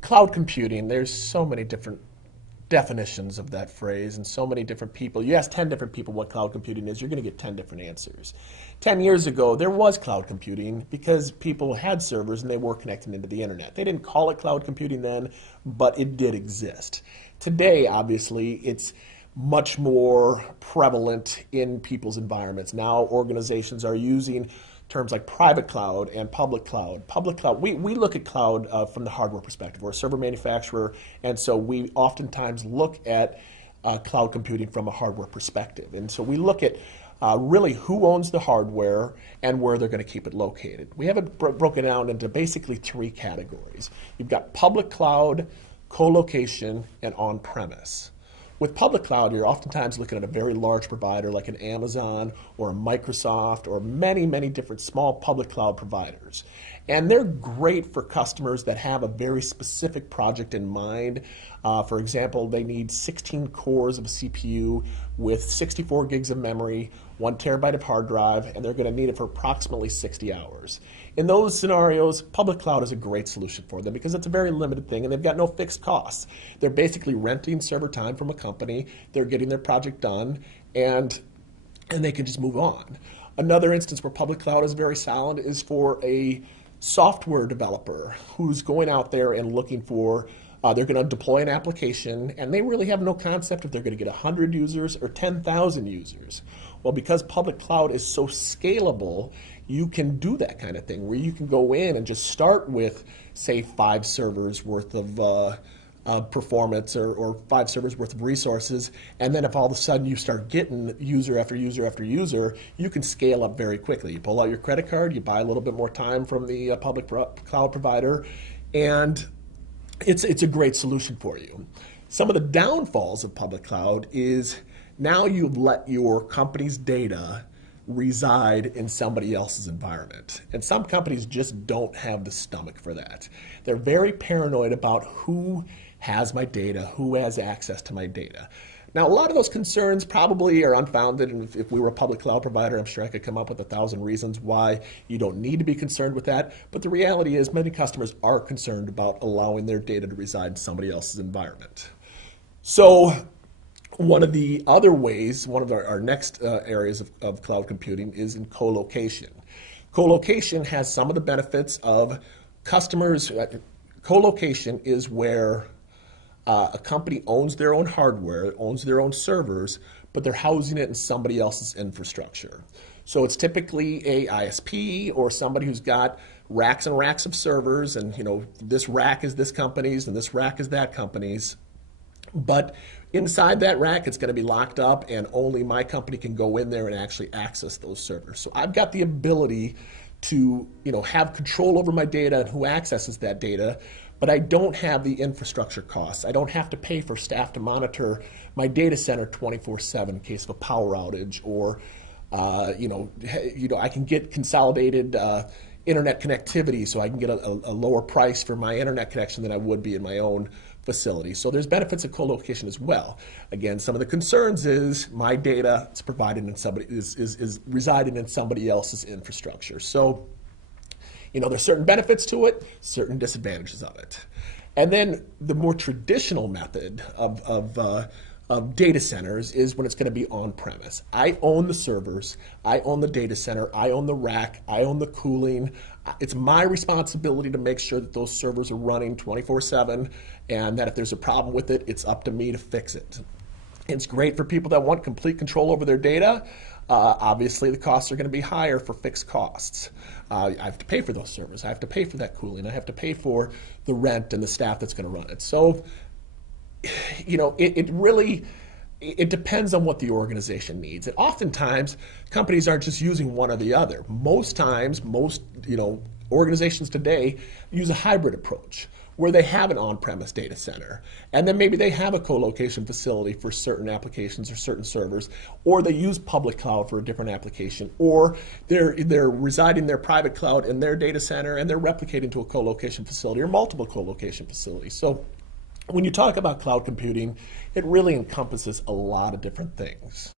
Cloud computing, there's so many different definitions of that phrase and so many different people. You ask 10 different people what cloud computing is, you're going to get 10 different answers. 10 years ago, there was cloud computing because people had servers and they were connecting into the internet. They didn't call it cloud computing then, but it did exist. Today, obviously, it's much more prevalent in people's environments. Now organizations are using terms like private cloud and public cloud. Public cloud, we look at cloud from the hardware perspective. We're a server manufacturer, and so we oftentimes look at cloud computing from a hardware perspective. And so we look at really who owns the hardware and where they're going to keep it located. We have it broken down into basically three categories. You've got public cloud, colocation, and on-premise. With public cloud, you're oftentimes looking at a very large provider like an Amazon or a Microsoft or many, many different small public cloud providers. And they're great for customers that have a very specific project in mind. For example, they need 16 cores of a CPU with 64 gigs of memory, 1 terabyte of hard drive, and they're going to need it for approximately 60 hours. In those scenarios, public cloud is a great solution for them because it's a very limited thing and they've got no fixed costs. They're basically renting server time from a company, they're getting their project done, and they can just move on. Another instance where public cloud is very solid is for a software developer who's going out there and looking for they're going to deploy an application, and they really have no concept if they're going to get 100 users or 10,000 users. Well, because public cloud is so scalable, you can do that kind of thing, where you can go in and just start with, say, 5 servers worth of performance or 5 servers worth of resources, and then if all of a sudden you start getting user after user after user, you can scale up very quickly. You pull out your credit card, you buy a little bit more time from the public cloud provider, and it's a great solution for you. Some of the downfalls of public cloud is now you've let your company's data reside in somebody else's environment. And some companies just don't have the stomach for that. They're very paranoid about who has my data, who has access to my data. Now, a lot of those concerns probably are unfounded, and if we were a public cloud provider, I'm sure I could come up with 1,000 reasons why you don't need to be concerned with that. But the reality is many customers are concerned about allowing their data to reside in somebody else's environment. So one of the other ways, one of our next areas of cloud computing is in colocation. Colocation has some of the benefits of customers. Colocation is where a company owns their own hardware, owns their own servers, but they're housing it in somebody else's infrastructure. So it's typically a ISP or somebody who's got racks and racks of servers, and this rack is this company's and this rack is that company's. But inside that rack, it's going to be locked up, and only my company can go in there and actually access those servers. So I've got the ability to have control over my data and who accesses that data, but I don't have the infrastructure costs. I don't have to pay for staff to monitor my data center 24/7 in case of a power outage, or I can get consolidated internet connectivity, so I can get a lower price for my internet connection than I would be in my own facility. So there's benefits of co-location as well. Again, some of the concerns is my data is provided in somebody is residing in somebody else's infrastructure. So there's certain benefits to it, certain disadvantages of it. And then the more traditional method of data centers is when it's going to be on-premise. I own the servers, I own the data center, I own the rack, I own the cooling. It's my responsibility to make sure that those servers are running 24/7, and that if there's a problem with it, it's up to me to fix it. It's great for people that want complete control over their data. Obviously, the costs are going to be higher for fixed costs. I have to pay for those servers. I have to pay for that cooling. I have to pay for the rent and the staff that's going to run it. So, it depends on what the organization needs. And oftentimes, companies aren't just using one or the other. Most times, organizations today use a hybrid approach, where they have an on-premise data center, and then maybe they have a co-location facility for certain applications or certain servers, or they use public cloud for a different application, or they're residing their private cloud in their data center and they're replicating to a co-location facility or multiple co-location facilities. So when you talk about cloud computing, it really encompasses a lot of different things.